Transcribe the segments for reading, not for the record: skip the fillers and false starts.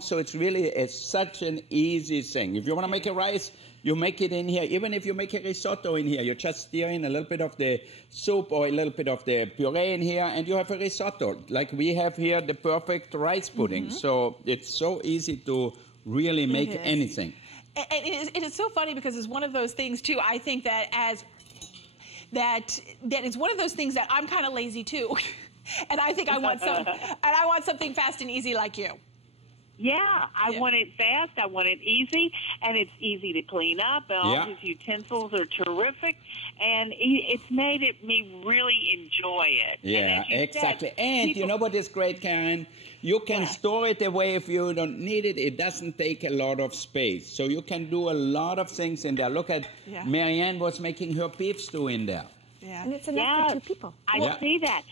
So it's really such an easy thing. If you want to make a rice, you make it in here. Even if you make a risotto in here, you just stir in a little bit of the soup or a little bit of the puree in here, and you have a risotto. Like we have here the perfect rice pudding. So it's so easy to really make anything. And it is so funny because it's one of those things, too, I think that that it's one of those things that I'm kind of lazy, too. And I think I want something fast and easy like you. Yeah, I want it fast, I want it easy, and it's easy to clean up, and all his utensils are terrific, and it's made me really enjoy it. Yeah, exactly. And you know what is great, Karen? You can store it away if you don't need it. It doesn't take a lot of space. So you can do a lot of things in there. Look at Marianne was making her beef stew in there. Yeah. And it's enough for 2 people. I see that.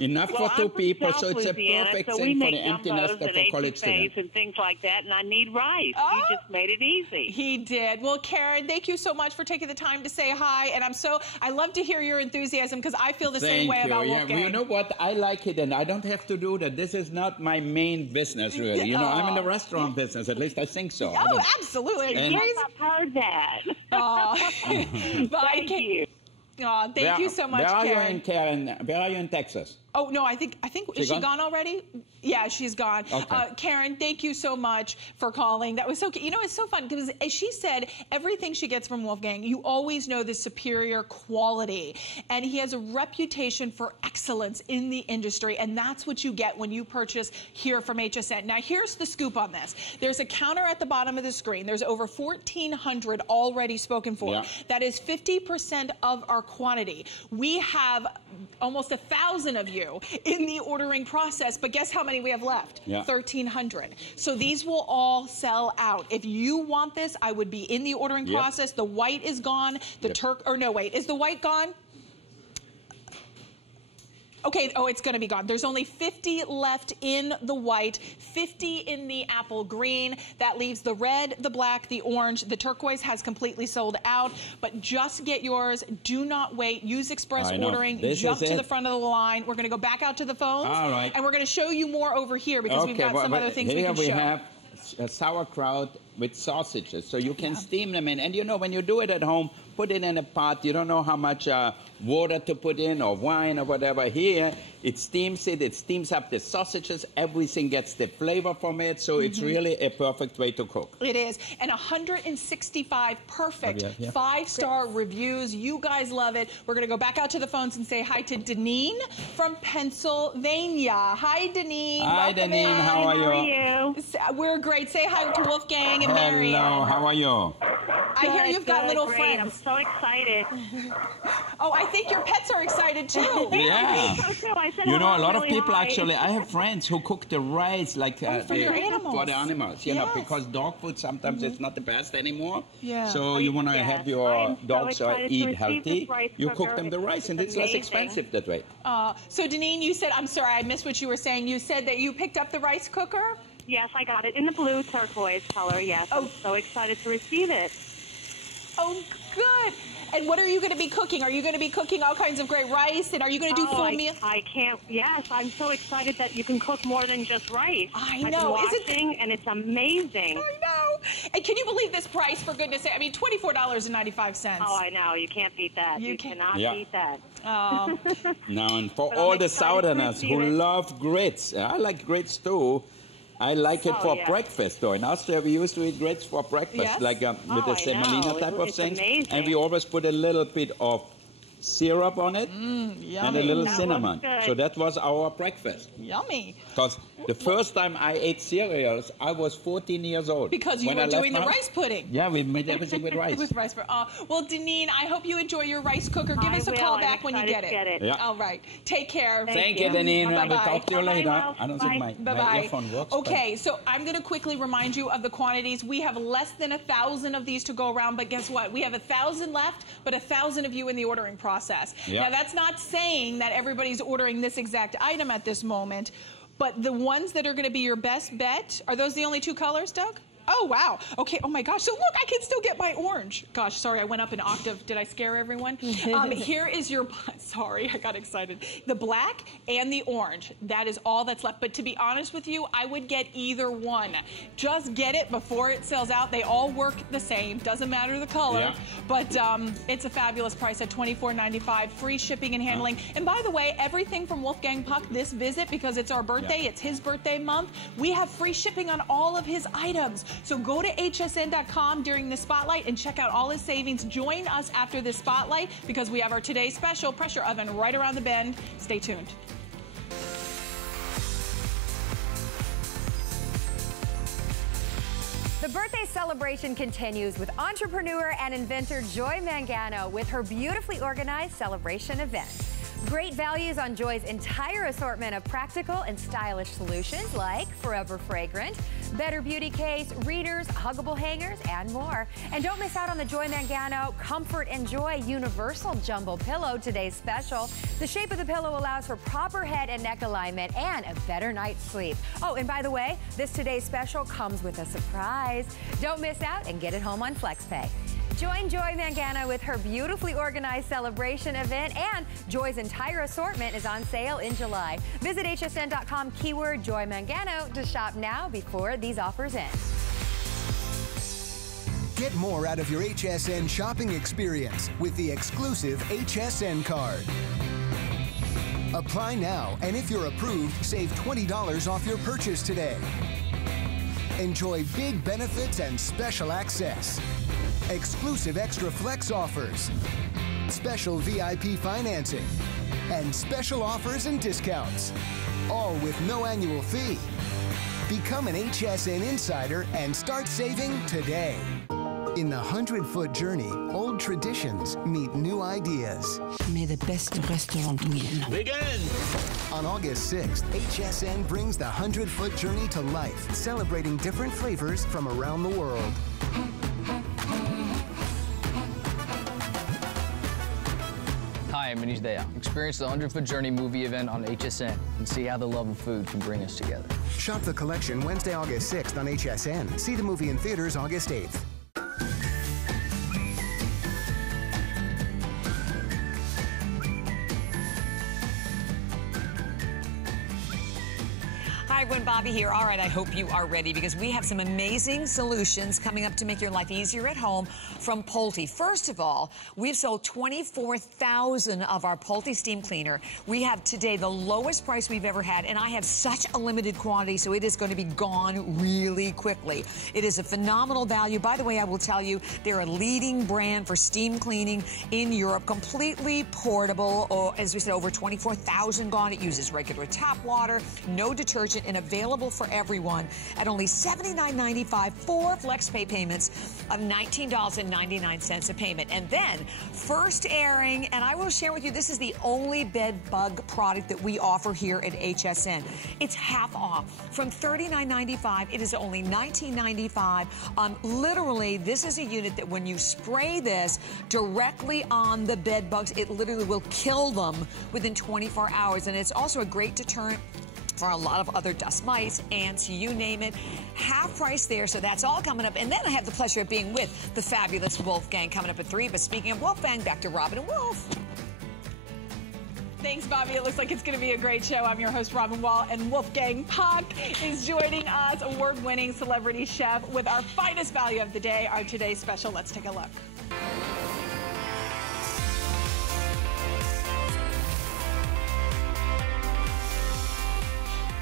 Enough for 2 people, so it's a perfect thing for the empty nester for college students. And things like that, and I need rice. Oh, he just made it easy. He did. Well, Karen, thank you so much for taking the time to say hi, and I love to hear your enthusiasm because I feel the same way about Wolfgang. Well, you know what? I like it, and I don't have to do that. This is not my main business, really. You know, I'm in the restaurant business. At least I think so. Oh, absolutely. Yes, I've heard that. Thank you. Oh, thank you so much, Karen. Where are you in, Karen? Where are you in Texas? Oh, no, I think is she gone already? Yeah, she's gone. Okay. Karen, thank you so much for calling. That was so, you know, it's so fun because as she said, everything she gets from Wolfgang, you always know the superior quality. And he has a reputation for excellence in the industry, and that's what you get when you purchase here from HSN. Now, here's the scoop on this. There's a counter at the bottom of the screen. There's over 1,400 already spoken for. Yeah. That is 50% of our quantity. We have almost 1,000 of you in the ordering process, but guess how many we have left? 1,300. So these will all sell out. If you want this, I would be in the ordering process. The white is gone. The no, wait, is the white gone? Okay, oh, it's going to be gone. There's only 50 left in the white, 50 in the apple green. That leaves the red, the black, the orange. The turquoise has completely sold out, but just get yours. Do not wait. Use express ordering. Jump to the front of the line. We're going to go back out to the phones, and we're going to show you more over here because we've got some other things we can show. Here we have sauerkraut with sausages, so you can steam them in. And you know, when you do it at home, put it in a pot. You don't know how much water to put in or wine or whatever. Here, it steams up the sausages. Everything gets the flavor from it, so it's really a perfect way to cook. It is. And 165 perfect 5-star reviews. You guys love it. We're going to go back out to the phones and say hi to Deneen from Pennsylvania. Hi, Deneen. Hi, Deneen. How are you? We're great. Say hi to Wolfgang and Mary. Hello. How are you? I hear you've got little friends. I'm so excited. Oh, I think your pets are excited too. Yeah. You know, a lot of people high. actually, I have friends who cook the rice like for your animals. For the animals, you know, because dog food sometimes it's not the best anymore. Yeah. So you want to have your dogs eat healthy. You cook them the rice, and it's less expensive that way. So Deneen, you said, I'm sorry, I missed what you were saying. You said that you picked up the rice cooker? Yes, I got it in the blue turquoise color, yes. I'm so excited to receive it. Oh, good. And what are you going to be cooking? Are you going to be cooking all kinds of great rice? And are you going to do full meal? I can't. Yes, I'm so excited that you can cook more than just rice. I know. And it's amazing. I know. And can you believe this price, for goodness sake? I mean, $24.95. Oh, I know. You can't beat that. You cannot beat that. Oh. Now, and for all the Southerners who love grits, I like grits too. I like it for breakfast, though. In Austria, we used to eat grits for breakfast, like with the semolina type of thing. Amazing. And we always put a little bit of syrup on it and a little cinnamon. So that was our breakfast. Yummy. Because the first time I ate cereals, I was 14 years old. Because you were doing the rice pudding. Yeah, we made everything with rice. With rice. Well, Deneen, I hope you enjoy your rice cooker. Give us a call back when you get it. Yeah. All right. Take care. Thank you, Deneen. I will talk to you later. I don't think my earphone works. Okay, so I'm going to quickly remind you of the quantities. We have less than 1,000 of these to go around, but guess what? We have 1,000 left, but 1,000 of you in the ordering process. Yeah. Now, that's not saying that everybody's ordering this exact item at this moment, but the ones that are going to be your best bet, are those the only 2 colors, Doug? Oh, wow. Okay. Oh, my gosh. So, look, I can still get my orange. Gosh, sorry, I went up an octave. Did I scare everyone? Here is your, sorry, I got excited. The black and the orange. That is all that's left. But to be honest with you, I would get either one. Just get it before it sells out. They all work the same. Doesn't matter the color. Yeah. But it's a fabulous price at $24.95. Free shipping and handling. And by the way, everything from Wolfgang Puck this visit, because it's our birthday, it's his birthday month, we have free shipping on all of his items. So go to hsn.com during the spotlight and check out all his savings. Join us after this spotlight because we have our today's special pressure oven right around the bend. Stay tuned. The birthday celebration continues with entrepreneur and inventor Joy Mangano with her beautifully organized celebration event. Great values on Joy's entire assortment of practical and stylish solutions like Forever Fragrant, Better Beauty Case, readers, huggable hangers, and more. And don't miss out on the Joy Mangano Comfort and Joy Universal Jumbo Pillow, today's special. The shape of the pillow allows for proper head and neck alignment and a better night's sleep. Oh, and by the way, this today's special comes with a surprise. Don't miss out and get it home on FlexPay. Join Joy Mangano with her beautifully organized celebration event, and Joy's entire assortment is on sale in July. Visit hsn.com keyword Joy Mangano to shop now before these offers end. Get more out of your HSN shopping experience with the exclusive HSN card. Apply now, and if you're approved, save $20 off your purchase today. Enjoy big benefits and special access. Exclusive Extra Flex offers, special VIP financing, and special offers and discounts, all with no annual fee. Become an HSN insider and start saving today. In the 100-foot journey, old traditions meet new ideas. May the best restaurant win. Begin! On August 6th, HSN brings the 100-foot journey to life, celebrating different flavors from around the world. Hi, I'm Manish Daya. Experience the 100-foot journey movie event on HSN and see how the love of food can bring us together. Shop the collection Wednesday, August 6th on HSN. See the movie in theaters August 8th. Hi, everyone. Bobby here. All right, I hope you are ready because we have some amazing solutions coming up to make your life easier at home from Pulte. First of all, we've sold 24,000 of our Pulte steam cleaner. We have today the lowest price we've ever had, and I have such a limited quantity, so it is going to be gone really quickly. It is a phenomenal value. By the way, I will tell you, they're a leading brand for steam cleaning in Europe, completely portable. Or, as we said, over 24,000 gone. It uses regular tap water, no detergent, and available for everyone at only $79.95 for FlexPay payments of $19.99 a payment. And then first airing, and I will share with you, this is the only bed bug product that we offer here at HSN. It's half off. From $39.95, it is only $19.95. Literally, this is a unit that when you spray this directly on the bed bugs, it literally will kill them within 24 hours. And it's also a great deterrent for a lot of other dust mites, ants, you name it. Half price there, so that's all coming up. And then I have the pleasure of being with the fabulous Wolfgang coming up at 3. But speaking of Wolfgang, back to Robin and Wolf. Thanks, Bobby. It looks like it's going to be a great show. I'm your host, Robin Wall, and Wolfgang Puck is joining us, award-winning celebrity chef, with our finest value of the day, our today's special. Let's take a look.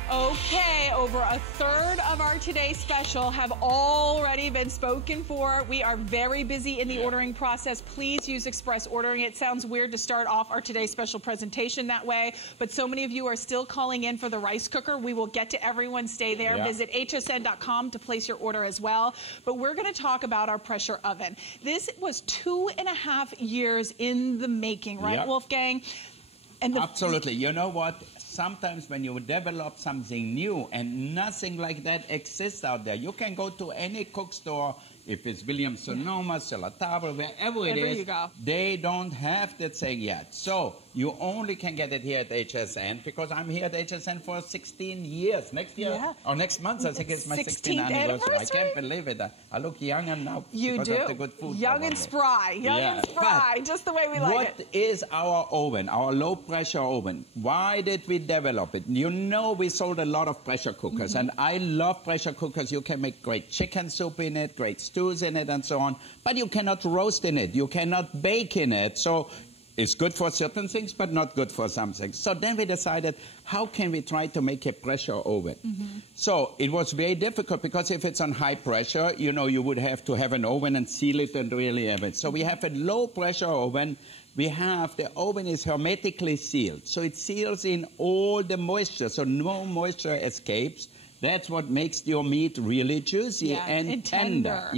Okay, over a third of our today's special have already been spoken for. We are very busy in the ordering process. Please use express ordering. It sounds weird to start off our today's special presentation that way, but so many of you are still calling in for the rice cooker. We will get to everyone. Stay there. Visit hsn.com to place your order as well. But we're going to talk about our pressure oven. This was 2.5 years in the making, right, Wolfgang? And absolutely. You know what? Sometimes when you develop something new and nothing like that exists out there, you can go to any cook store if it's Williams Sonoma, Celatable, wherever it is, they don't have that thing yet. So you only can get it here at HSN because I'm here at HSN for 16 years. Next year, or next month, I think it's my 16th anniversary. I can't believe it. I look younger now because of the good food. Young and spry. Young and spry, just the way we like it. What is our oven, our low-pressure oven? Why did we develop it? You know we sold a lot of pressure cookers, and I love pressure cookers. You can make great chicken soup in it, great stews in it, and so on, but you cannot roast in it. You cannot bake in it. So it's good for certain things, but not good for some things. So then we decided, how can we try to make a pressure oven? So it was very difficult because if it's on high pressure, you know, you would have to have an oven and seal it and really have it. So we have a low pressure oven. The oven is hermetically sealed. So it seals in all the moisture, so no moisture escapes. That's what makes your meat really juicy and tender.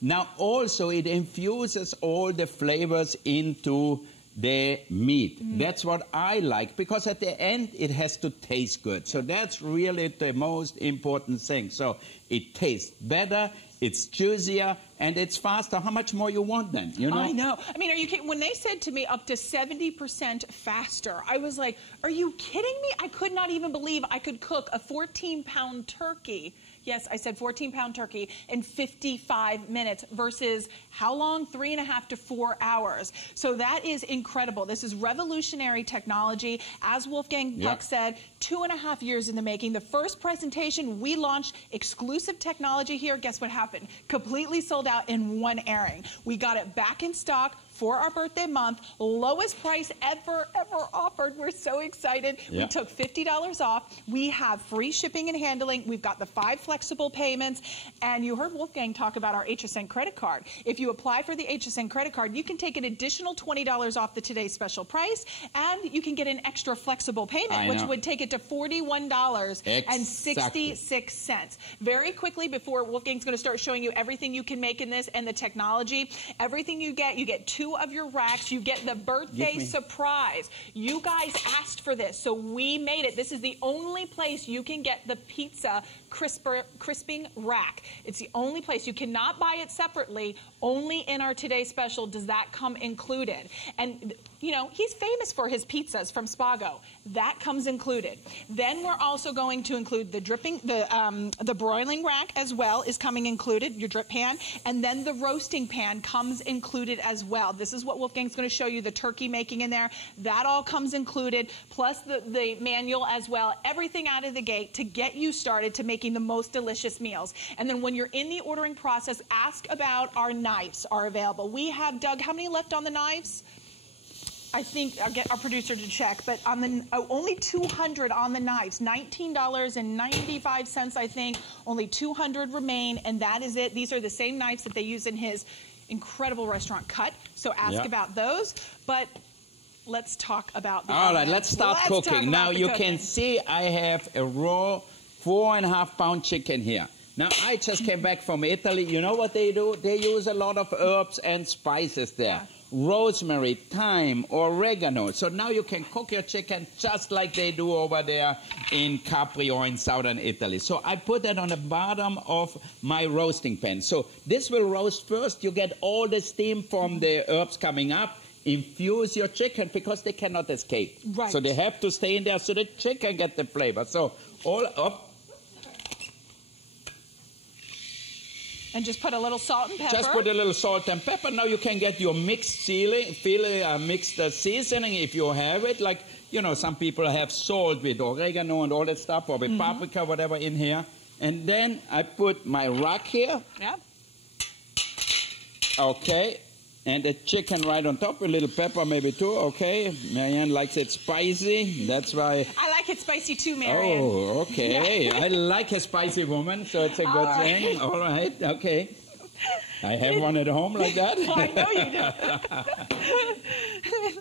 Now also it infuses all the flavors into the meat. That's what I like, because at the end it has to taste good. So that's really the most important thing. So it tastes better, it's juicier, and it's faster. How much more you want then? You know? I know. I mean, are you kidding? When they said to me up to 70% faster, I was like, are you kidding me? I could not even believe I could cook a 14-pound turkey. Yes, I said 14-pound turkey in 55 minutes versus how long? 3.5 to 4 hours. So that is incredible. This is revolutionary technology. As Wolfgang Puck said, 2.5 years in the making. The first presentation, we launched exclusive technology here. Guess what happened? Completely sold out in one airing. We got it back in stock for our birthday month, lowest price ever offered. We're so excited. We took $50 off. We have free shipping and handling. We've got the 5 flexible payments. And you heard Wolfgang talk about our HSN credit card. If you apply for the HSN credit card, you can take an additional $20 off the today's special price, and you can get an extra flexible payment, which would take it to $41.66. Very quickly, before Wolfgang's going to start showing you everything you can make in this and the technology, everything you get 2 of your racks. You get the birthday surprise. You guys asked for this, so we made it. This is the only place you can get the pizza crisping rack. It's the only place. You cannot buy it separately. Only in our Today Special does that come included. And, you know, he's famous for his pizzas from Spago. That comes included. Then we're also going to include the the broiling rack as well is coming included, your drip pan. And then the roasting pan comes included as well. This is what Wolfgang's going to show you, the turkey making in there. That all comes included, plus the manual as well. Everything out of the gate to get you started to making the most delicious meals. And then when you're in the ordering process, ask about our knives are available. We have, Doug, how many left on the knives? I think I'll get our producer to check, but on the only 200 on the knives, $19.95, I think. Only 200 remain, and that is it. These are the same knives that they use in his incredible restaurant Cut. So ask about those. But let's talk about the All right, let's start cooking. Now you can see I have a raw 4.5-pound chicken here. Now, I just came back from Italy. You know what they do? They use a lot of herbs and spices there. Rosemary, thyme, oregano. So now you can cook your chicken just like they do over there in Capri or in southern Italy. So I put that on the bottom of my roasting pan. So this will roast first. You get all the steam from the herbs coming up. Infuse your chicken because they cannot escape. So they have to stay in there so the chicken get the flavor. So all up. And just put a little salt and pepper. Just put a little salt and pepper. Now you can get your mixed mixed seasoning if you have it. Like, you know, some people have salt with oregano and all that stuff, or with paprika, whatever in here. And then I put my rack here. Okay. And the chicken right on top, a little pepper maybe too, okay. Marianne likes it spicy, that's why. I like it spicy too, Marianne. Oh, okay. I like a spicy woman, so it's a good thing. All right, okay. I have one at home like that. Oh, I know you do.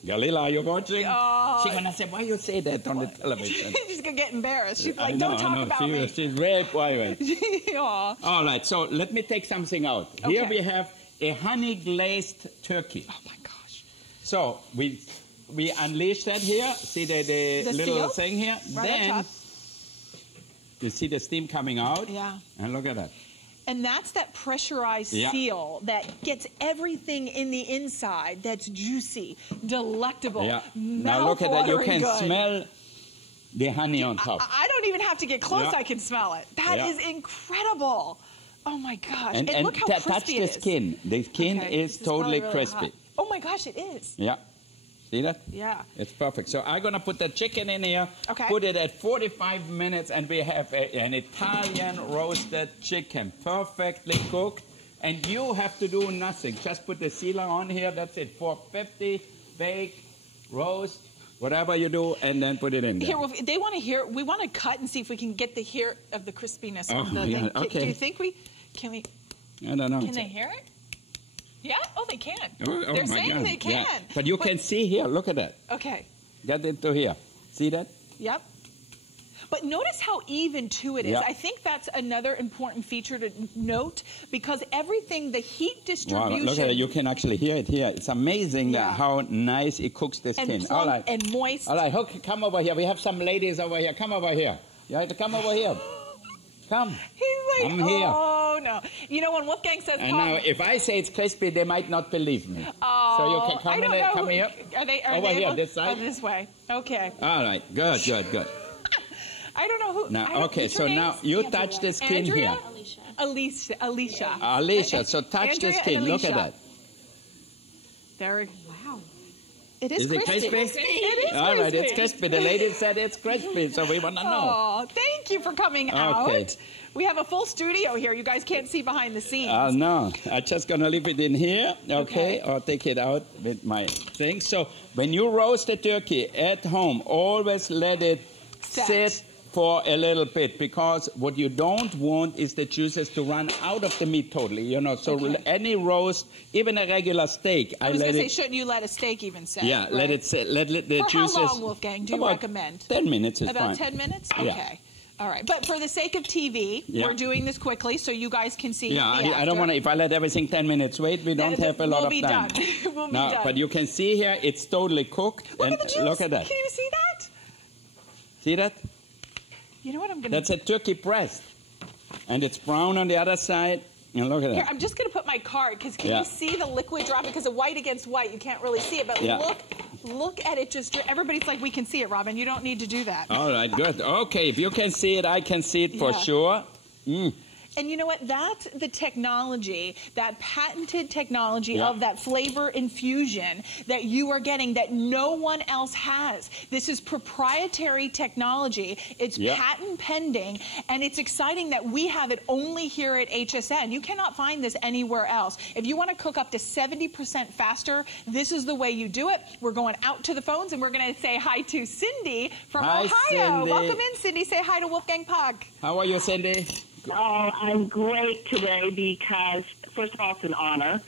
Galila, are you watching? Oh. She's going to say, why you say that on the television? She's going to get embarrassed. She's like, don't talk about me. She's very quiet. All right, so let me take something out. Okay. Here we have a honey-glazed turkey. Oh, my gosh. So we unleash that here. See the little thing here? Right then on top. you see the steam coming out? Yeah. And look at that. And that's that pressurized seal that gets everything in the inside that's juicy, delectable, Now look at that. You can smell the honey on top. I don't even have to get close. I can smell it. That is incredible. Oh, my gosh. And look how crispy touch the skin. The skin is totally crispy. Oh, my gosh, it is. Yeah. See that? Yeah. It's perfect. So I'm going to put the chicken in here, okay. Put it at 45 minutes, and we have an Italian roasted chicken, perfectly cooked. And you have to do nothing. Just put the sealer on here. That's it. 450, bake, roast, whatever you do, and then put it in there. Here, well, they want to hear. We want to cut and see if we can get the hear of the crispiness of the thing. Okay. Do you think we can? I don't know. Can they hear it? Yeah? Oh, they can. Oh, They're saying God. they can. Yeah. But you can see here. Look at that. Okay. Get into here. See that? Yep. But notice how even too it is. Yep. I think that's another important feature to note because everything, the heat distribution. Wow, look at it. You can actually hear it here. It's amazing how nice it cooks the skin. And plump and moist. All right, come over here. We have some ladies over here. Come over here. You have to come over here. Come. He's like, I'm here. Oh, no. You know, when Wolfgang says... And now, if I say it's crispy, they might not believe me. Oh, so you can come in there, come here. Are over they here, this side? Oh, this way. Okay. All right. Good. I don't know who... Now, okay, so now you touch the skin Andrea? here. Alicia. Alicia, so touch Andrea the skin. Look at that. There. Wow. It is it crispy. crispy? It is All right, crispy. it's crispy. The lady said it's crispy, so we want to know. Oh, thank you for coming out. We have a full studio here. You guys can't see behind the scenes. No, I'm just going to leave it in here, okay? Or take it out with my thing. So when you roast the turkey at home, always let it sit for a little bit because what you don't want is the juices to run out of the meat totally, you know. So any roast, even a regular steak, I was going to say, shouldn't you let a steak even sit? Yeah, right? let it sit. Let the for juices. How long, Wolfgang, do you recommend? 10 minutes is About fine. 10 minutes? Yeah. Okay. All right. But for the sake of TV, we're doing this quickly so you guys can see. Yeah, I don't want to, if I let everything 10 minutes wait, we don't have a lot of time. We'll be done. But you can see here, it's totally cooked. Look at the juice. Look at that. Can you see that? See that? You know what I'm going to That's a turkey breast. And it's brown on the other side. And look at that. Here, I'm just going to put my card because can you see the liquid dropping? Because of white against white, you can't really see it. But look at it. Just everybody's like, we can see it, Robin. You don't need to do that. All right, good. Okay, if you can see it, I can see it for sure. And you know what? That's the technology, that patented technology of that flavor infusion that you are getting that no one else has. This is proprietary technology. It's patent pending, and it's exciting that we have it only here at HSN. You cannot find this anywhere else. If you want to cook up to 70% faster, this is the way you do it. We're going out to the phones, and we're going to say hi to Cindy from Ohio. Cindy. Welcome in, Cindy. Say hi to Wolfgang Puck. How are you, Cindy? Oh, I'm great today because, first of all, it's an honor.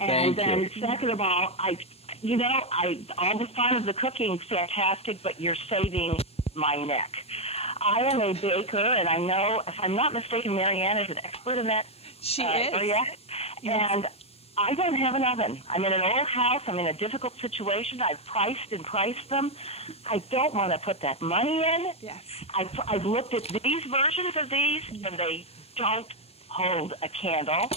And then, second of all, all the fun of the cooking is fantastic, but you're saving my neck. I am a baker, and I know, if I'm not mistaken, Marianne is an expert in that area. Yes. And I don't have an oven. I'm in an old house. I'm in a difficult situation. I've priced them. I don't want to put that money in. Yes. I've looked at these versions of these, and they don't hold a candle.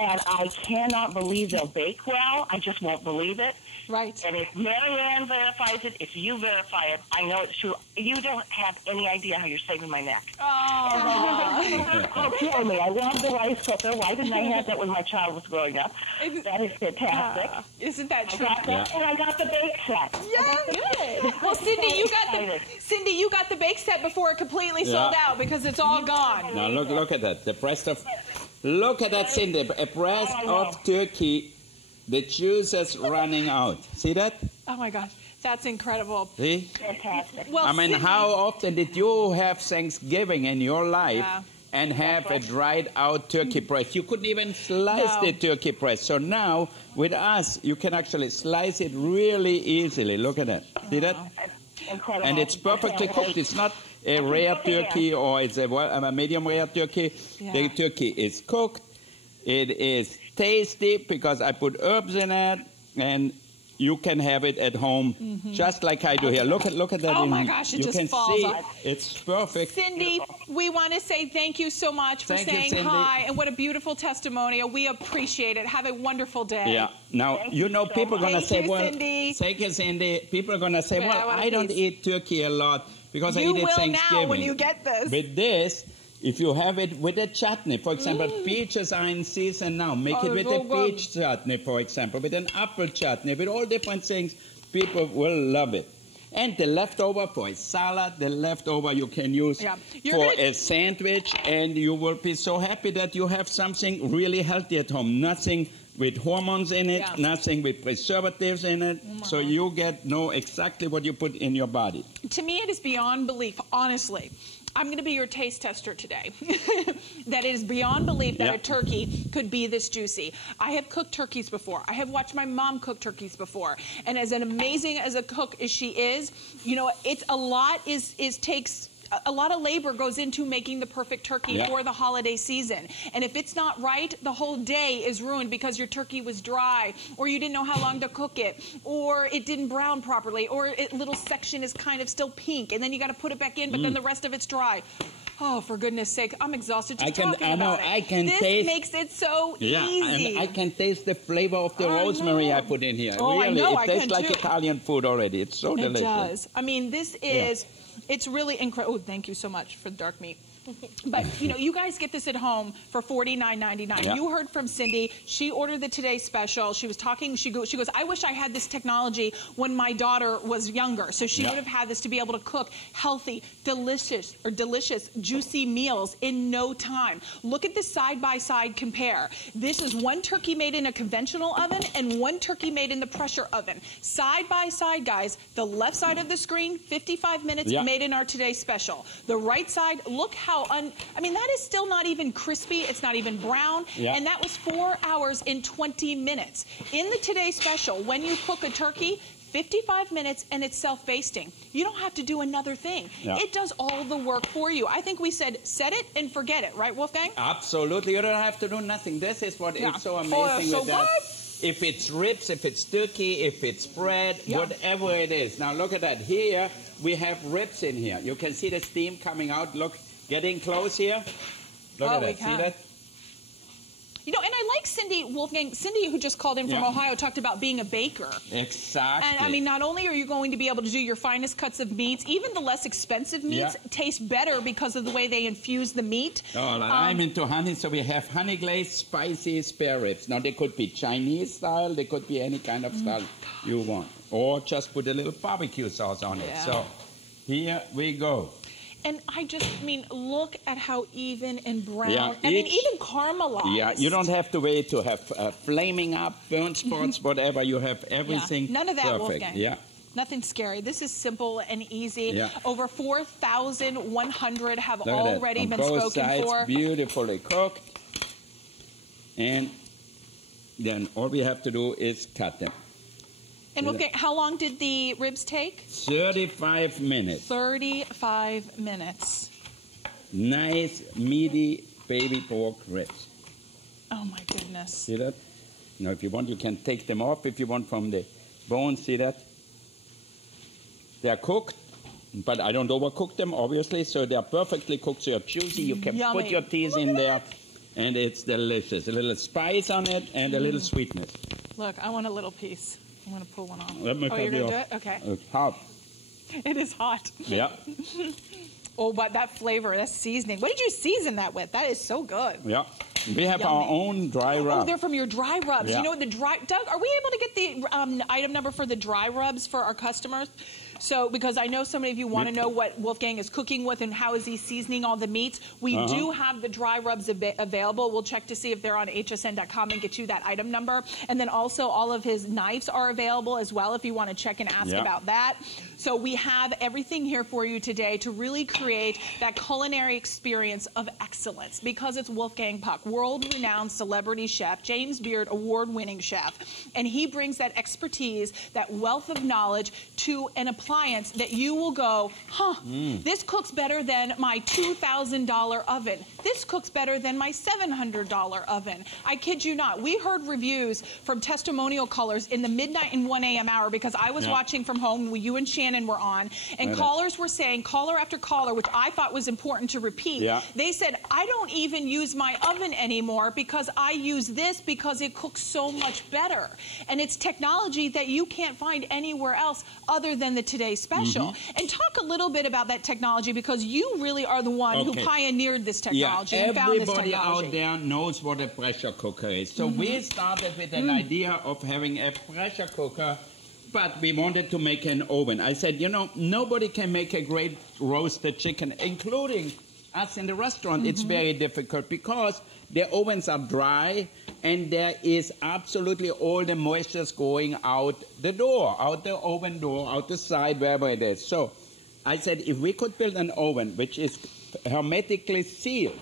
And I cannot believe they'll bake well. I just won't believe it. Right. And if Marianne verifies it, if you verify it, I know it's true. You don't have any idea how you're saving my neck. Oh, kill me. I love the rice cooker. Why didn't I have that when my child was growing up? That is fantastic. Isn't that true? And I got the bake set. Yeah, good. Well, Cindy, you got the bake set before it completely sold out because it's all gone. Now look at that. The breast of, look at that, Cindy. A breast of turkey. The juice is running out. See that? Oh, my gosh. That's incredible. See? Fantastic. Well, I mean, how often did you have Thanksgiving in your life and have a dried out turkey breast? You couldn't even slice the turkey breast. So now, with us, you can actually slice it really easily. Look at that. See that? Incredible. And it's perfectly cooked. It's not a rare turkey or it's a medium rare turkey. The turkey is cooked. It is tasty because I put herbs in it, and you can have it at home just like I do here. Look at that. Oh my gosh, it just falls off. It's perfect. Cindy, We want to say thank you so much for saying hi, and what a beautiful testimonial. We appreciate it. Have a wonderful day. Yeah. Now, you know, people are going to say, well, Cindy. thank you, Cindy. People are going to say, well, I don't eat turkey a lot because I eat it Thanksgiving. You will now when you get this. With this, if you have it with a chutney, for example, peaches are in season now. Make it with a peach chutney, for example, with an apple chutney, with all different things. People will love it. And the leftover for a salad, the leftover you can use for a sandwich, and you will be so happy that you have something really healthy at home. Nothing with hormones in it, nothing with preservatives in it, so you know exactly what you put in your body. To me, it is beyond belief, honestly. I'm going to be your taste tester today. That it is beyond belief that a turkey could be this juicy. I have cooked turkeys before. I have watched my mom cook turkeys before. And as amazing as a cook as she is, you know, it's a lot takes a lot of labor goes into making the perfect turkey for the holiday season. And if it's not right, the whole day is ruined because your turkey was dry, or you didn't know how long to cook it, or it didn't brown properly, or a little section is kind of still pink, and then you got to put it back in, but then the rest of it's dry. Oh, for goodness sake, I'm exhausted just talking about it. This makes it so easy. And I can taste the flavor of the rosemary I put in here. Oh, really, I know, it tastes like Italian food already. It's so delicious. It does. I mean, this is... It's really incredible. Oh, thank you so much for the dark meat. But, you know, you guys get this at home for $49.99. Yeah. You heard from Cindy. She ordered the Today Special. She was talking. She goes, I wish I had this technology when my daughter was younger. So she would have had this to be able to cook healthy, delicious, juicy meals in no time. Look at this side-by-side compare. This is one turkey made in a conventional oven and one turkey made in the pressure oven. Side-by-side, guys. The left side of the screen, 55 minutes made in our Today Special. The right side, look how I mean, that is still not even crispy. It's not even brown. And that was 4 hours and 20 minutes. In the Today Special, when you cook a turkey, 55 minutes, and it's self-basting. You don't have to do another thing. It does all the work for you. I think we said, set it and forget it. Right, Wolfgang? Absolutely. You don't have to do nothing. This is what is so amazing with that. If it's ribs, if it's turkey, if it's bread, whatever it is. Now, look at that. Here, we have ribs in here. You can see the steam coming out. Look. Getting close here. Look at that. See that? You know, and I like Cindy, Wolfgang. Cindy, who just called in from Ohio, talked about being a baker. Exactly. And I mean, not only are you going to be able to do your finest cuts of meats, even the less expensive meats taste better because of the way they infuse the meat. Oh, I'm into honey, so we have honey glazed, spicy spare ribs. Now, they could be Chinese style, they could be any kind of style you want. Or just put a little barbecue sauce on it. So, here we go. And I mean, look at how even and brown. I mean, even caramelized. Yeah, you don't have to wait to have flaming up, burnt spots, whatever. You have everything none of that, perfect. Wolfgang. Nothing scary. This is simple and easy. Over 4,100 have already been spoken sides, for. Beautifully cooked. And then all we have to do is cut them. And Wolfgang, how long did the ribs take? 35 minutes. 35 minutes. Nice, meaty baby pork ribs. Oh, my goodness. See that? Now, if you want, you can take them off if you want from the bone. See that? They're cooked, but I don't overcook them, obviously. So they're perfectly cooked, so they're juicy. You can put your teeth in there, and it's delicious. A little spice on it and a little sweetness. Look, I want a little piece. I'm going to pull one off. Let me you're going to do it? Okay. It's hot. It is hot. Yeah. Oh, but that flavor, that seasoning. What did you season that with? That is so good. Yeah. We have our own dry rub. Oh, they're from your dry rubs. You know what, Doug, are we able to get the item number for the dry rubs for our customers? So, because I know so many of you want to know what Wolfgang is cooking with and how is he seasoning all the meats. We do have the dry rubs available. We'll check to see if they're on hsn.com and get you that item number. And then also all of his knives are available as well if you want to check and ask about that. So we have everything here for you today to really create that culinary experience of excellence, because it's Wolfgang Puck, world-renowned celebrity chef, James Beard award-winning chef. And he brings that expertise, that wealth of knowledge to an appliance that you will go, this cooks better than my $2,000 oven. This cooks better than my $700 oven. I kid you not. We heard reviews from testimonial callers in the midnight and 1 a.m. hour because I was watching from home with you and Shannon Shannon were on, and callers were saying, caller after caller, which I thought was important to repeat, they said, I don't even use my oven anymore because I use this because it cooks so much better. And it's technology that you can't find anywhere else other than the Today Special. And talk a little bit about that technology, because you really are the one who pioneered this technology and found this technology. Everybody out there knows what a pressure cooker is. So we started with an idea of having a pressure cooker, but we wanted to make an oven. I said, you know, nobody can make a great roasted chicken, including us in the restaurant. It's very difficult because the ovens are dry and there is absolutely all the moisture going out the door, out the oven door, out the side, wherever it is. So I said, if we could build an oven which is hermetically sealed,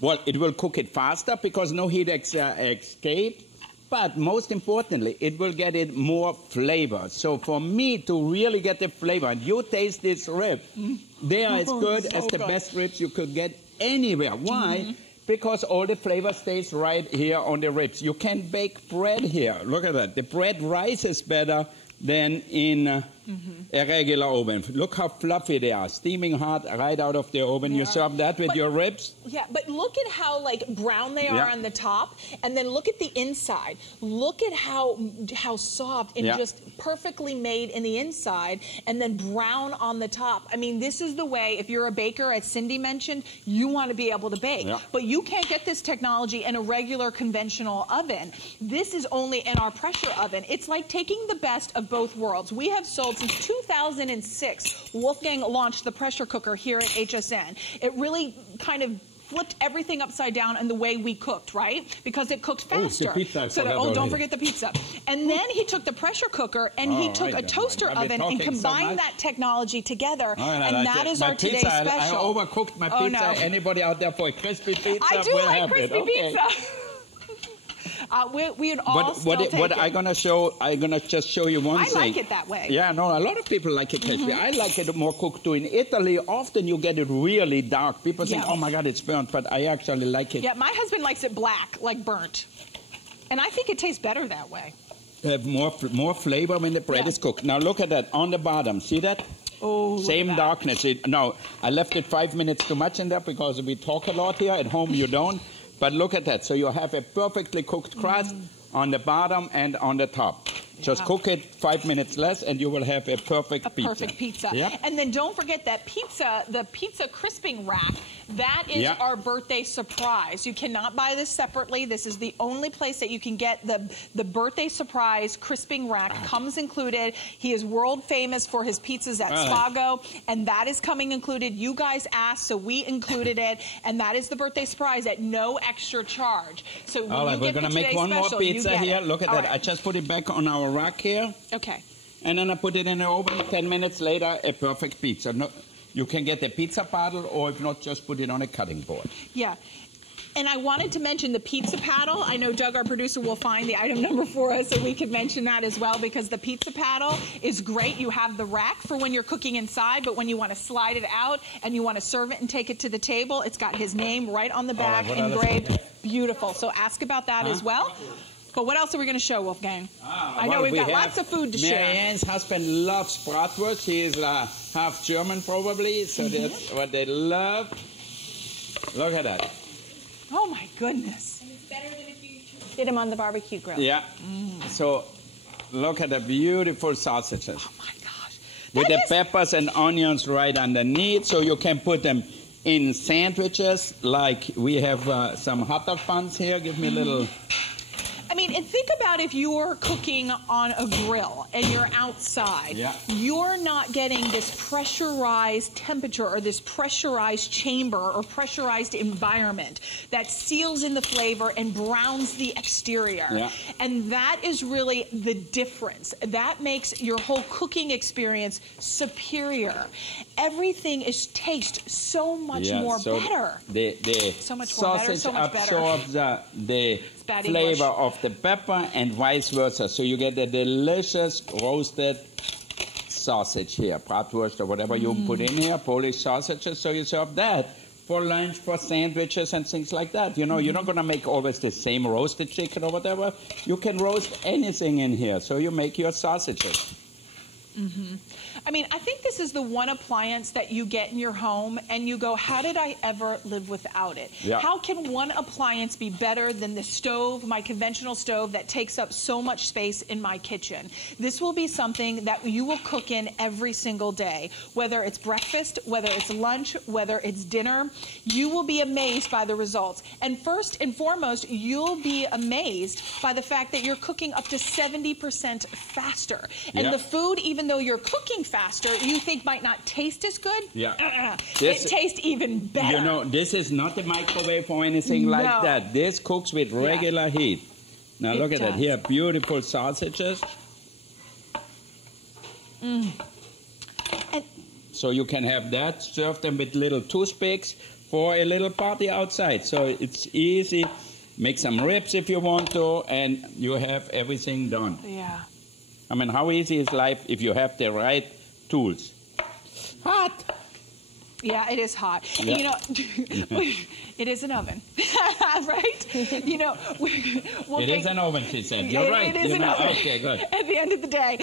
well, it will cook it faster because no heat escape, but most importantly, it will get it more flavor. So for me to really get the flavor, and you taste this rib, they are as good as the best ribs you could get anywhere. Why? Because all the flavor stays right here on the ribs. You can bake bread here. Look at that. The bread rises better than in a regular oven. Look how fluffy they are, steaming hot right out of the oven. You serve that with your ribs. Yeah, but look at how like brown they are on the top, and then look at the inside. Look at how soft and just perfectly made in the inside, and then brown on the top. I mean, this is the way, if you're a baker, as Cindy mentioned, you want to be able to bake. But you can't get this technology in a regular conventional oven. This is only in our pressure oven. It's like taking the best of both worlds. We have sold since 2006. Wolfgang launched the pressure cooker here at HSN. It really kind of flipped everything upside down in the way we cooked, right? Because it cooked faster. Oh, the pizza, don't forget the pizza. And then he took the pressure cooker and he took a toaster oven and combined that technology together. And that is our today's special. I overcooked my pizza. Anybody out there for a crispy pizza? I do like crispy pizza. We would all what I'm gonna show, I'm gonna just show you one thing. I like it that way. Yeah, no, a lot of people like it crispy. I like it more cooked too. In Italy, often you get it really dark. People think, oh my God, it's burnt, but I actually like it. Yeah, my husband likes it black, like burnt. And I think it tastes better that way. Have more flavor when the bread is cooked. Now look at that, on the bottom, see that? Oh, same darkness. No, I left it 5 minutes too much in there because we talk a lot here. At home you don't. But look at that. So you have a perfectly cooked crust on the bottom and on the top. Just cook it 5 minutes less and you will have a perfect pizza. Perfect pizza. And then don't forget that pizza, the pizza crisping rack, that is our birthday surprise. You cannot buy this separately. This is the only place that you can get the birthday surprise crisping rack. Comes included. He is world famous for his pizzas at Spago, and that is coming included. You guys asked, so we included it, and that is the birthday surprise at no extra charge. So when we're going to make one more pizza here. Look at that. Right. I just put it back on our rack here. Okay. And then I put it in the oven. 10 minutes later, a perfect pizza. No, you can get a pizza paddle, or if not, just put it on a cutting board. Yeah. And I wanted to mention the pizza paddle. I know Doug, our producer, will find the item number for us, so we can mention that as well, because the pizza paddle is great. You have the rack for when you're cooking inside, but when you want to slide it out and you want to serve it and take it to the table, it's got his name right on the back, engraved. Beautiful. So ask about that as well. But what else are we going to show, Wolfgang? I know we've got lots of food to share. Marianne's husband loves bratwurst. He is half German, probably, so that's what they love. Look at that. Oh, my goodness. And it's better than if you did them on the barbecue grill. Yeah. So look at the beautiful sausages. Oh, my gosh. With the peppers and onions right underneath, so you can put them in sandwiches. Like we have some hot dog buns here. Give me a little... I mean, and think about if you're cooking on a grill and you're outside, you're not getting this pressurized temperature or this pressurized chamber or pressurized environment that seals in the flavor and browns the exterior. And that is really the difference. That makes your whole cooking experience superior. Everything tastes so much more better. So much more better, so much absorbs the flavor of the pepper and vice versa. So you get a delicious roasted sausage here, bratwurst or whatever you put in here, Polish sausages. So you serve that for lunch, for sandwiches and things like that. You know, you're not going to make always the same roasted chicken or whatever. You can roast anything in here. So you make your sausages. I mean, I think this is the one appliance that you get in your home and you go, how did I ever live without it? Yeah. How can one appliance be better than the stove, my conventional stove that takes up so much space in my kitchen? This will be something that you will cook in every single day, whether it's breakfast, whether it's lunch, whether it's dinner. You will be amazed by the results. And first and foremost, you'll be amazed by the fact that you're cooking up to 70% faster. And the food, even though you're cooking faster, you think might not taste as good. Yeah. It tastes even better. You know, this is not a microwave or anything like that. This cooks with regular heat. Now look at that. Here, beautiful sausages. And so you can have that, serve them with little toothpicks for a little party outside. So it's easy. Make some ribs if you want to, and you have everything done. Yeah. I mean, how easy is life if you have the right tools? Hot. Yeah, it is hot. Yeah. You know, it is an oven, right? You know, it is an oven, she said. You're right. It is an oven. Okay, good. At the end of the day,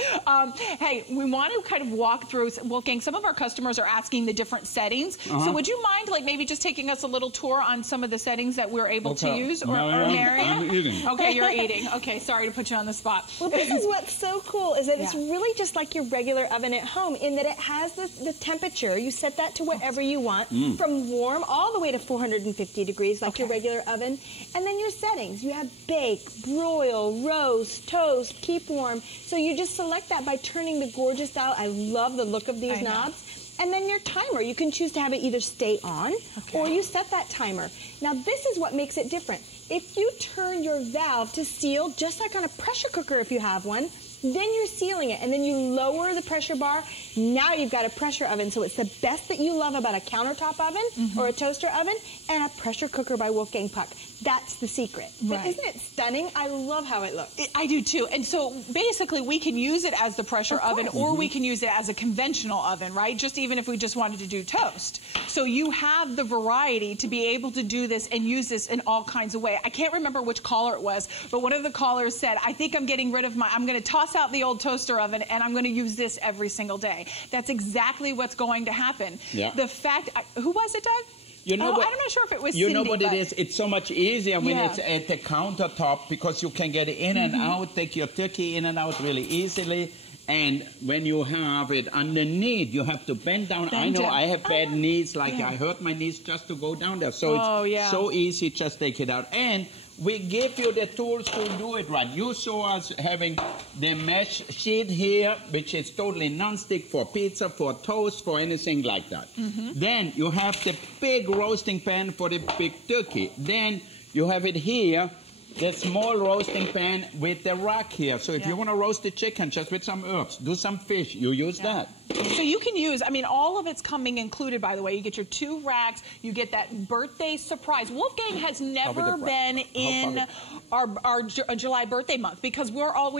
hey, we want to kind of walk through. Wolfgang, some of our customers are asking the different settings. So would you mind, like, maybe just taking us a little tour on some of the settings that we're able to use, or Mary? I'm eating. Okay, you're eating. Okay, sorry to put you on the spot. Well, this is what's so cool is that it's really just like your regular oven at home in that it has the temperature. You set that to whatever you want, from warm all the way to 450 degrees like your regular oven. And then your settings. You have bake, broil, roast, toast, keep warm. So you just select that by turning the gorgeous dial. I love the look of these knobs. And then your timer. You can choose to have it either stay on or you set that timer. Now this is what makes it different. If you turn your valve to seal, just like on a pressure cooker if you have one, then you're sealing it, and then you lower the pressure bar. Now you've got a pressure oven, so it's the best that you love about a countertop oven or a toaster oven and a pressure cooker by Wolfgang Puck. That's the secret. But isn't it stunning? I love how it looks. I do too. And so basically we can use it as the pressure oven or we can use it as a conventional oven, right? Just even if we just wanted to do toast. So you have the variety to be able to do this and use this in all kinds of ways. I can't remember which caller it was, but one of the callers said, I think I'm getting rid of I'm going to toss out the old toaster oven and I'm going to use this every single day. That's exactly what's going to happen. Yeah. The fact, who was it, Doug? You know what, I'm not sure if it was You Cindy, know what it is? It's so much easier when it's at the countertop because you can get it in and out, take your turkey in and out really easily. And when you have it underneath, you have to bend down. I know I have bad knees, like I hurt my knees just to go down there. So it's so easy, just take it out. And we give you the tools to do it right. You saw us having the mesh sheet here, which is totally non-stick for pizza, for toast, for anything like that. Then you have the big roasting pan for the big turkey. Then you have it here, the small roasting pan with the rack here. So if you want to roast the chicken just with some herbs, do some fish, you use that. So you can use, I mean, all of it's coming included, by the way. You get your 2 racks. You get that birthday surprise. Wolfgang has never been in our July birthday month because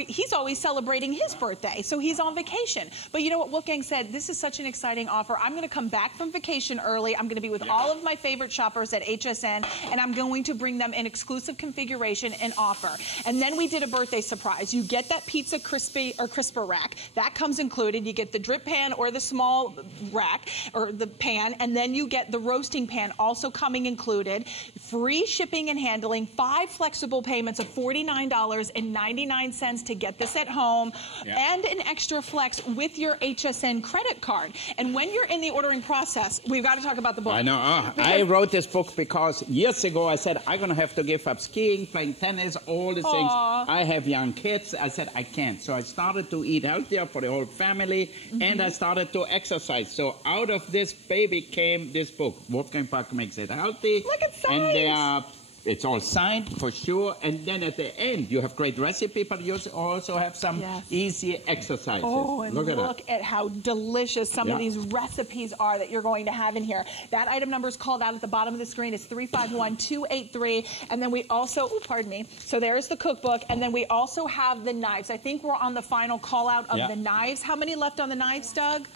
he's always celebrating his birthday. So he's on vacation. But you know what Wolfgang said? This is such an exciting offer. I'm going to come back from vacation early. I'm going to be with all of my favorite shoppers at HSN, and I'm going to bring them an exclusive configuration and offer. And then we did a birthday surprise. You get that pizza crisper rack. That comes included. You get the drip pan or the small rack or the pan, and then you get the roasting pan also coming included. Free shipping and handling, 5 flexible payments of $49.99 to get this at home, and an extra flex with your HSN credit card. And when you're in the ordering process, we've got to talk about the book. I know. I wrote this book because years ago I said I'm going to have to give up skiing, playing tennis, all the things. I have young kids. I said I can't. So I started to eat healthier for the whole family, and I started to exercise. So out of this baby came this book. Wolfgang Puck makes it healthy. Look at science. And it's all signed for sure. And then at the end, you have great recipe, but you also have some easy exercises. Oh, and look at how delicious some of these recipes are that you're going to have in here. That item number is called out at the bottom of the screen. It's 351283. And then we also, pardon me. So there's the cookbook. And then we also have the knives. I think we're on the final call out of the knives. How many left on the knives, Doug?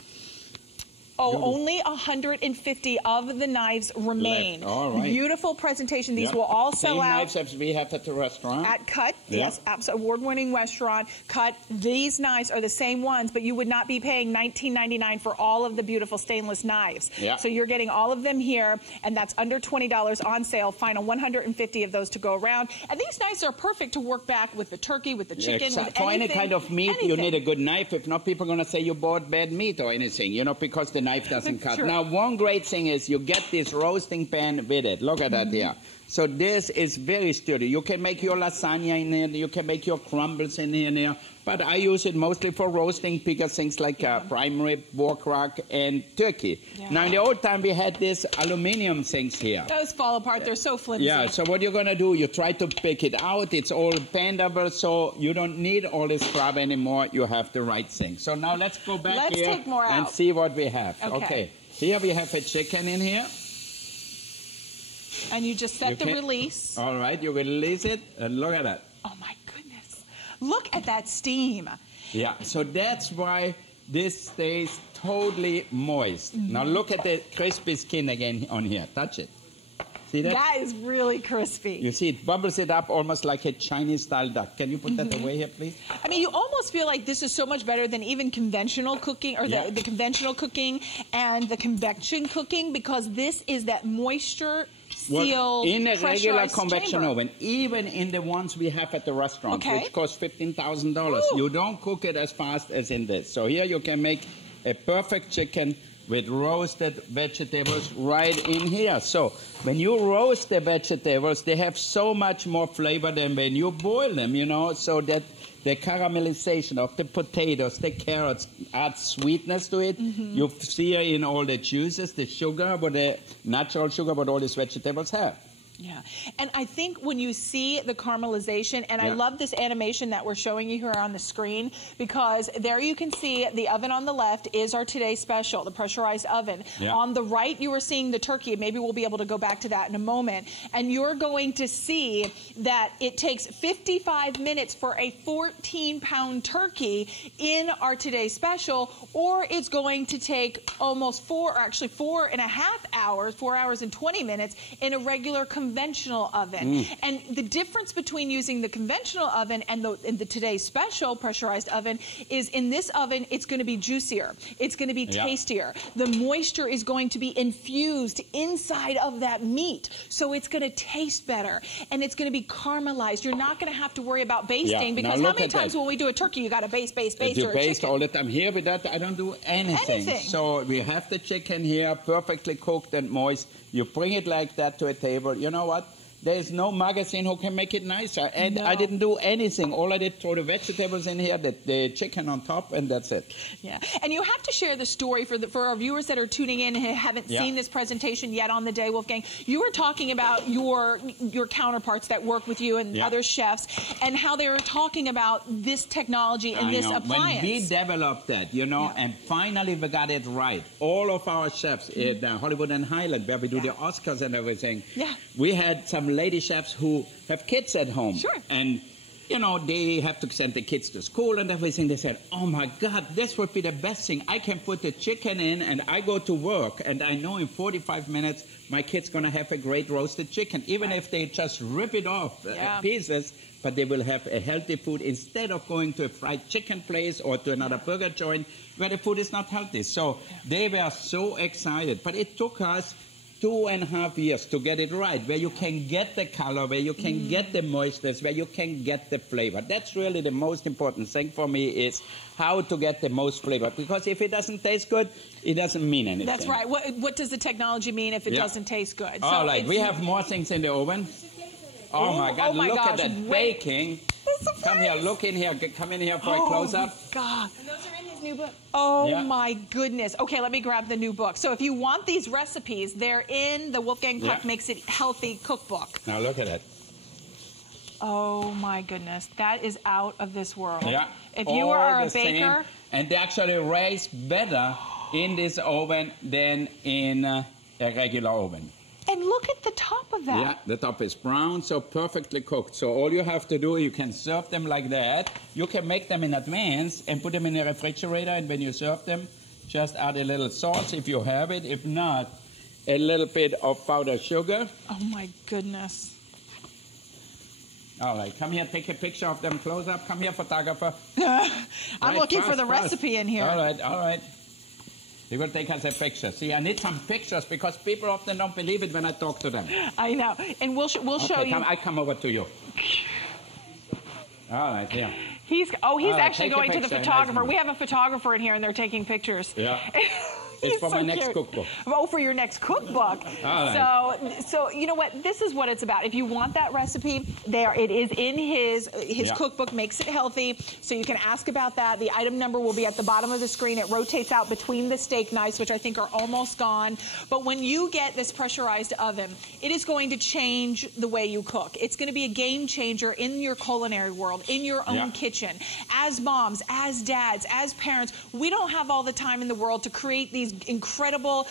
Oh, only 150 of the knives remain. All right. Beautiful presentation. These will all sell Same out. knives as we have at the restaurant. At Cut, yes, award-winning restaurant. Cut. These knives are the same ones, but you would not be paying $19.99 for all of the beautiful stainless knives. Yeah. So you're getting all of them here, and that's under $20 on sale. Final 150 of those to go around. And these knives are perfect to work back with the turkey, with the chicken, with anything. For any kind of meat, you need a good knife. If not, people are going to say you bought bad meat or anything, you know, because the knife doesn't cut. True. Now, one great thing is you get this roasting pan with it. Look at that here. So this is very sturdy. You can make your lasagna in here. You can make your crumbles in here. But I use it mostly for roasting bigger things like prime rib, pork rack, and turkey. Now, in the old time, we had these aluminum things here. Those fall apart. They're so flimsy. Yeah, so what you're going to do, you try to pick it out. It's all bendable, so you don't need all this scrub anymore. You have the right thing. So now let's go back here take more and out. see what we have. Okay. Here we have a chicken in here. And you just set the release. All right, you release it, and look at that. Oh, my goodness. Look at that steam. Yeah, so that's why this stays totally moist. Now look at the crispy skin again on here. Touch it. See that? That is really crispy. You see, it bubbles it up almost like a Chinese-style duck. Can you put that away here, please? I mean, you almost feel like this is so much better than even conventional cooking, or the conventional cooking and the convection cooking, because this is that moisture sealed, in a regular pressurized convection chamber. oven, even in the ones we have at the restaurant, which cost $15,000, you don't cook it as fast as in this. So here you can make a perfect chicken with roasted vegetables right in here. So when you roast the vegetables, they have so much more flavor than when you boil them, you know, so that the caramelization of the potatoes, the carrots add sweetness to it. You see in all the juices, the sugar, but the natural sugar, what all these vegetables have. Yeah, and I think when you see the caramelization, and I love this animation that we're showing you here on the screen, because there you can see the oven on the left is our today's special, the pressurized oven. On the right, you are seeing the turkey. Maybe we'll be able to go back to that in a moment. And you're going to see that it takes 55 minutes for a 14-pound turkey in our today's special, or it's going to take almost 4.5 hours, 4 hours and 20 minutes in a regular conventional oven. And the difference between using the conventional oven and the today's special pressurized oven is, in this oven, it's going to be juicier. It's going to be tastier. The moisture is going to be infused inside of that meat. So it's going to taste better. And it's going to be caramelized. You're not going to have to worry about basting, because how many times when we do a turkey, you got to baste, or a chicken? You baste all the time. Here with that, I don't do anything. So we have the chicken here, perfectly cooked and moist. You bring it like that to a table. You know what? There's no magazine who can make it nicer. And I didn't do anything. All I did, throw the vegetables in here, the chicken on top, and that's it. Yeah. And you have to share the story for our viewers that are tuning in and haven't seen this presentation yet on the day, Wolfgang. You were talking about your counterparts that work with you and other chefs, and how they were talking about this technology and this appliance. When we developed that, you know, and finally we got it right. All of our chefs in Hollywood and Highland, where we do the Oscars and everything, we had some lady chefs who have kids at home. And, you know, they have to send the kids to school and everything. They said, oh, my God, this would be the best thing. I can put the chicken in, and I go to work, and I know in 45 minutes my kid's going to have a great roasted chicken, even if they just rip it off pieces. But they will have a healthy food instead of going to a fried chicken place or to another burger joint where the food is not healthy. So they were so excited. But it took us 2.5 years to get it right, where you can get the color, where you can get the moistness, where you can get the flavor. That's really the most important thing for me, is how to get the most flavor. Because if it doesn't taste good, it doesn't mean anything. That's right. What does the technology mean if it doesn't taste good? All right, we have more things in the oven. Oh my God, look at that baking. Come here, look in here. Come in here for a close-up. Oh, God. And those are in his new book. Oh, my goodness. Okay, let me grab the new book. So if you want these recipes, they're in the Wolfgang Puck Makes It Healthy cookbook. Now look at it. Oh, my goodness. That is out of this world. Yeah. If you are a baker... And they actually raise better in this oven than in a regular oven. And look at the top of that. Yeah, the top is brown, so perfectly cooked. So all you have to do, you can serve them like that. You can make them in advance and put them in the refrigerator, and when you serve them, Just add a little salt if you have it. If not, a little bit of powdered sugar. Oh, my goodness. All right, come here, take a picture of them close up. Come here, photographer. I'm looking for the recipe in here. All right, all right. He will take us a picture. See, I need some pictures because people often don't believe it when I talk to them. I know, and we'll show you. I come over to you. All right, yeah. He's actually going to the photographer. We have a photographer in here, and they're taking pictures. Yeah. It's for my next cookbook. Oh, for your next cookbook. So you know what? This is what it's about. If you want that recipe, it is in his cookbook. Makes it healthy. So you can ask about that. The item number will be at the bottom of the screen. It rotates out between the steak knives, which I think are almost gone. But when you get this pressurized oven, it is going to change the way you cook. It's going to be a game changer in your culinary world, in your own kitchen. As moms, as dads, as parents, we don't have all the time in the world to create these incredible,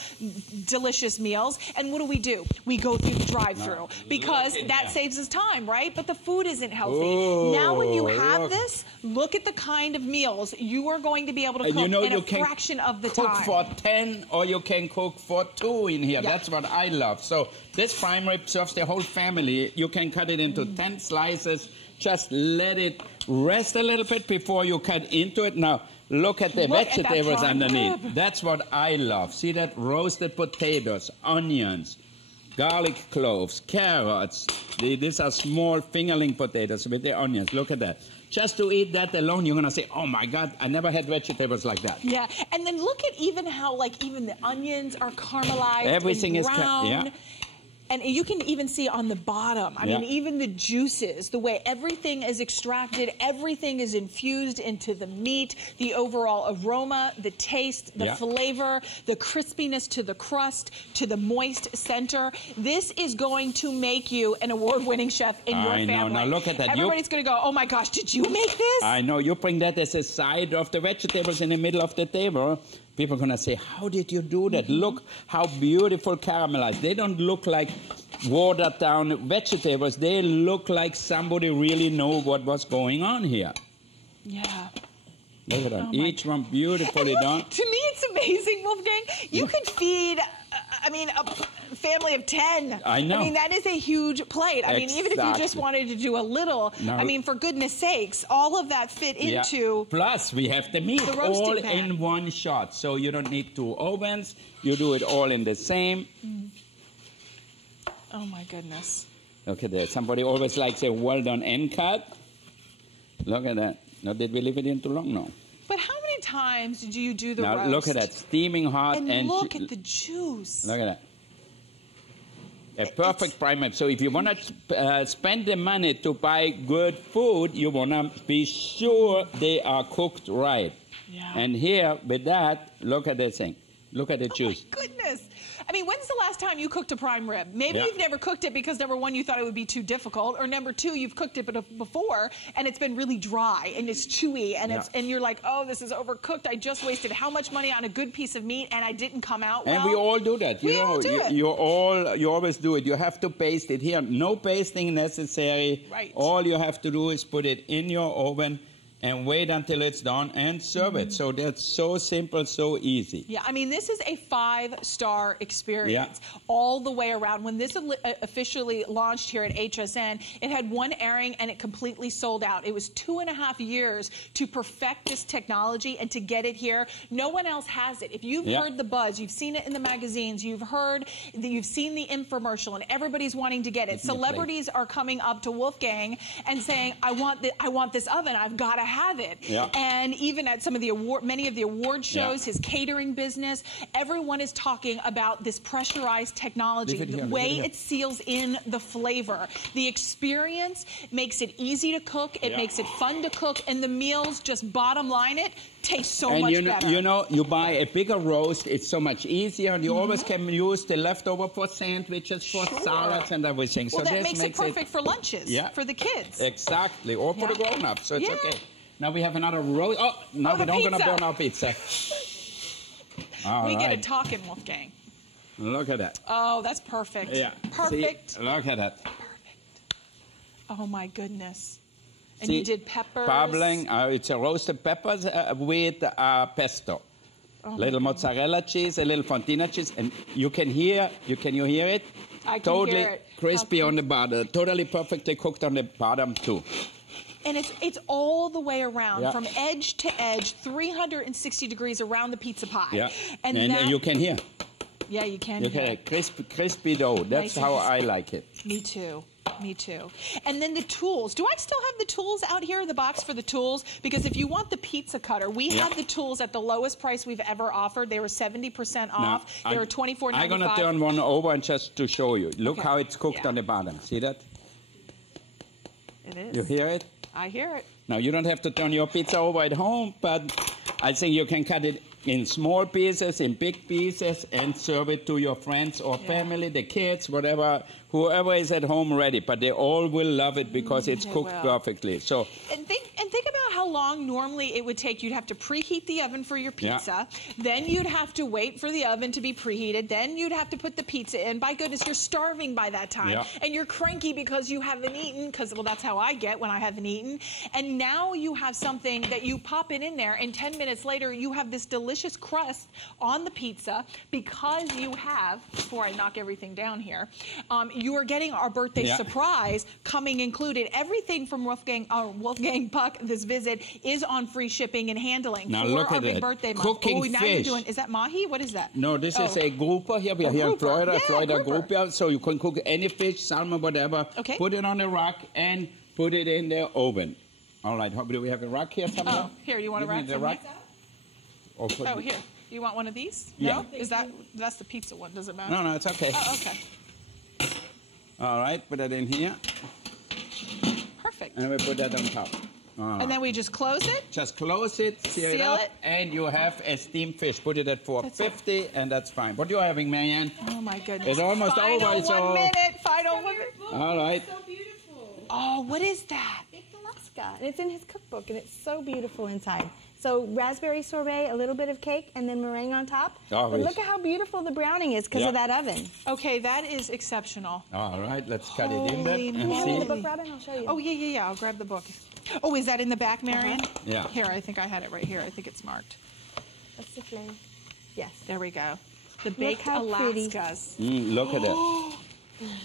delicious meals. And what do? We go through the drive-thru because that saves us time, right? But the food isn't healthy. Ooh, now when you have this, look at the kind of meals you are going to be able to cook in a fraction of the time. You can cook for 10 or you can cook for 2 in here. That's what I love. So this prime rib serves the whole family. You can cut it into 10 slices. Just let it rest a little bit before you cut into it. Now, look at the vegetables underneath. That's what I love. See that? Roasted potatoes, onions, garlic cloves, carrots. These are small fingerling potatoes with the onions. Look at that. Just to eat that alone, you're going to say, oh, my God, I never had vegetables like that. Yeah, and then look at even how, even the onions are caramelized. Everything and brown. And you can even see on the bottom, I mean, even the juices, the way everything is extracted, everything is infused into the meat, the overall aroma, the taste, the flavor, the crispiness to the crust, to the moist center. This is going to make you an award-winning chef in your family. I know. Now look at that. Everybody's going to go, oh my gosh, did you make this? I know. You bring that as a side of the vegetables in the middle of the table. People are going to say, how did you do that? Look how beautiful caramelized. They don't look like watered down vegetables. They look like somebody really knew what was going on here. Yeah. Look at that. Each one beautifully done. To me, it's amazing, Wolfgang. You could feed, a family of 10. I know. I mean, that is a huge plate. I mean, even if you just wanted to do a little, for goodness sakes, all of that fit into... Plus, we have the meat all in one shot. So you don't need 2 ovens. You do it all in the same. Oh, my goodness. Look at that. Somebody always likes a well-done end cut. Look at that. Now, did we leave it in too long? No. But how many times do you do the roast? Now, look at that. Steaming hot. And look at the juice. Look at that. A perfect prime rib. So if you want to spend the money to buy good food, you want to be sure they are cooked right. Yeah. And here, with that, look at this thing. Look at the juice. Oh, my goodness. I mean, when's the last time you cooked a prime rib? Maybe you've never cooked it because, number one, you thought it would be too difficult, or number two, you've cooked it before, and it's been really dry, and it's chewy, and and you're like, oh, this is overcooked. I just wasted how much money on a good piece of meat, and I didn't come out well. And we all do that. You always do it. You have to baste it here. No basting necessary. Right. All you have to do is put it in your oven and wait until it's done and serve it. So that's so simple, so easy. Yeah, I mean, this is a 5-star experience all the way around. When this officially launched here at HSN, it had 1 airing and it completely sold out. It was 2.5 years to perfect this technology and to get it here. No one else has it. If you've heard the buzz, you've seen it in the magazines, you've seen the infomercial, and everybody's wanting to get it. Celebrities are coming up to Wolfgang and saying, I want this oven. I've got to have it. And even at some of the many of the award shows, his catering business, everyone is talking about this pressurized technology, the way it seals in the flavor. The experience makes it easy to cook, it makes it fun to cook, and the meals, just bottom line it, taste so much better. You know, you buy a bigger roast, it's so much easier, and you always can use the leftover for sandwiches, for salads and everything. Well, so that makes it perfect for lunches, for the kids. Exactly, or for the grown-ups, so it's okay. Now we have another roast. Oh, no, we don't gonna burn our pizza. We get it talking, Wolfgang. Look at that. Oh, that's perfect. Yeah. Perfect. See, look at that. Perfect. Oh, my goodness. And you did peppers. Parbling, it's a roasted peppers with pesto. little mozzarella cheese, a little fontina cheese, and you can hear it? I can totally hear it. Crispy on the bottom, totally perfectly cooked on the bottom too. And it's all the way around, from edge to edge, 360 degrees around the pizza pie. Yeah, and you can hear. Yeah, you can hear. hear. Crispy dough. That's how I like it. Me too. Me too. And then the tools. Do I still have the tools out here in the box for the tools? Because if you want the pizza cutter, we have the tools at the lowest price we've ever offered. They were 70% off. They were $24.95. I'm going to turn one over and just to show you. Look how it's cooked on the bottom. See that? It is. You hear it? I hear it. Now, you don't have to turn your pizza over at home, but I think you can cut it in small pieces, in big pieces, and serve it to your friends or family, the kids, whatever, whoever is at home ready. But they all will love it because it's cooked perfectly. So. And think about how long normally it would take. You'd have to preheat the oven for your pizza. Then you'd have to wait for the oven to be preheated. Then you'd have to put the pizza in. By goodness, you're starving by that time. And you're cranky because you haven't eaten, because, well, that's how I get when I haven't eaten. And now you have something that you pop it in there, and 10 minutes later, you have this delicious crust on the pizza because you have, before I knock everything down here, you are getting our birthday surprise coming included. Everything from Wolfgang Puck this visit is on free shipping and handling. Now for look our at big it. birthday Cooking month. Now fish. you're doing, is that mahi? What is that? No, this is a grouper. Here we are here in Florida, Florida grouper. So you can cook any fish, salmon, whatever. Okay. Put it on a rack and put it in the oven. All right. Do we have a rack here somewhere? Oh, here. You want a rack? The rack? Oh, here. You want one of these? Yeah. No? That's the pizza one. Does it matter? No, it's okay. Oh, okay. All right. Put that in here. Perfect. And we put that on top. And then we just close it? Just close it, seal it up, and you have a steamed fish. Put it at 450, and that's fine. What are you having, Marianne? Oh, my goodness. It's almost over. Final 1 minute. Final 1 minute. All right. So beautiful. Oh, what is that? Baked Alaska. And it's in his cookbook, and it's so beautiful inside. So raspberry sorbet, a little bit of cake, and then meringue on top. Oh, and look at how beautiful the browning is because of that oven. Okay, that is exceptional. All right, let's cut it in there and see. The book, Robin, I'll show you. Oh, yeah. I'll grab the book. Oh, is that in the back, Marion? Yeah. Here, I think I had it right here. I think it's marked. That's the flame. Yes. There we go. The baked Alaskas. Look at it.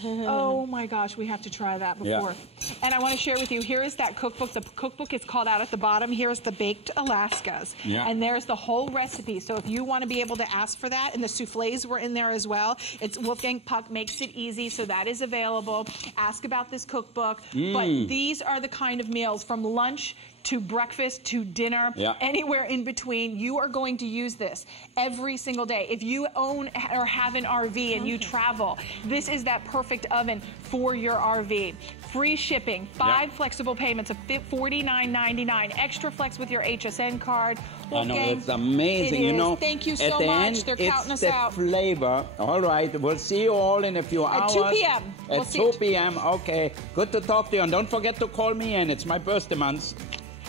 Oh my gosh, we have to try that before. And I want to share with you, here is that cookbook. The cookbook is called out at the bottom. Here is the baked Alaskas. And there's the whole recipe. So if you want to be able to ask for that, and the souffles were in there as well. It's Wolfgang Puck makes it easy, so that is available. Ask about this cookbook. But these are the kind of meals from lunch to breakfast to dinner, anywhere in between. You are going to use this every single day. If you own or have an RV and you travel, this is that perfect oven for your RV. Free shipping, 5 flexible payments of $49.99. Extra flex with your HSN card. I know, it's amazing. You know, thank you so much. They're counting us out. It's the flavor. All right, we'll see you all in a few hours. At 2 p.m. At 2 p.m. Okay, good to talk to you. And don't forget to call me in. It's my birthday month.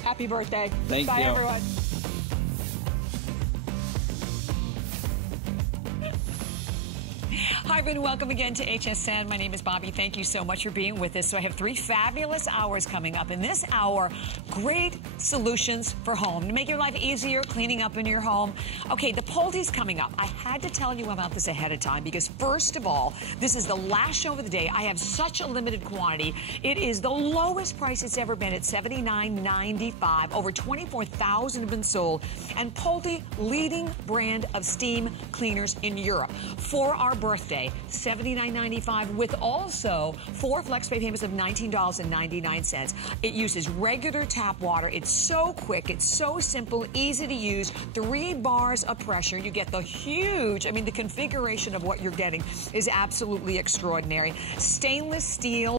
Happy birthday. Thank Bye, you. everyone. Hi, everyone. Welcome again to HSN. My name is Bobby. Thank you so much for being with us. So I have 3 fabulous hours coming up. In this hour, great solutions for home to make your life easier, cleaning up in your home. Okay, the Polte's coming up. I had to tell you about this ahead of time because, first of all, this is the last show of the day. I have such a limited quantity. It is the lowest price it's ever been at $79.95. Over 24,000 have been sold. And Pulte, leading brand of steam cleaners in Europe. For our birthday, $79.95 with also 4 flex pay payments of $19.99. It uses regular tap water. It's so quick. It's so simple, easy to use. 3 bars of pressure. You get the huge, the configuration of what you're getting is absolutely extraordinary. Stainless steel.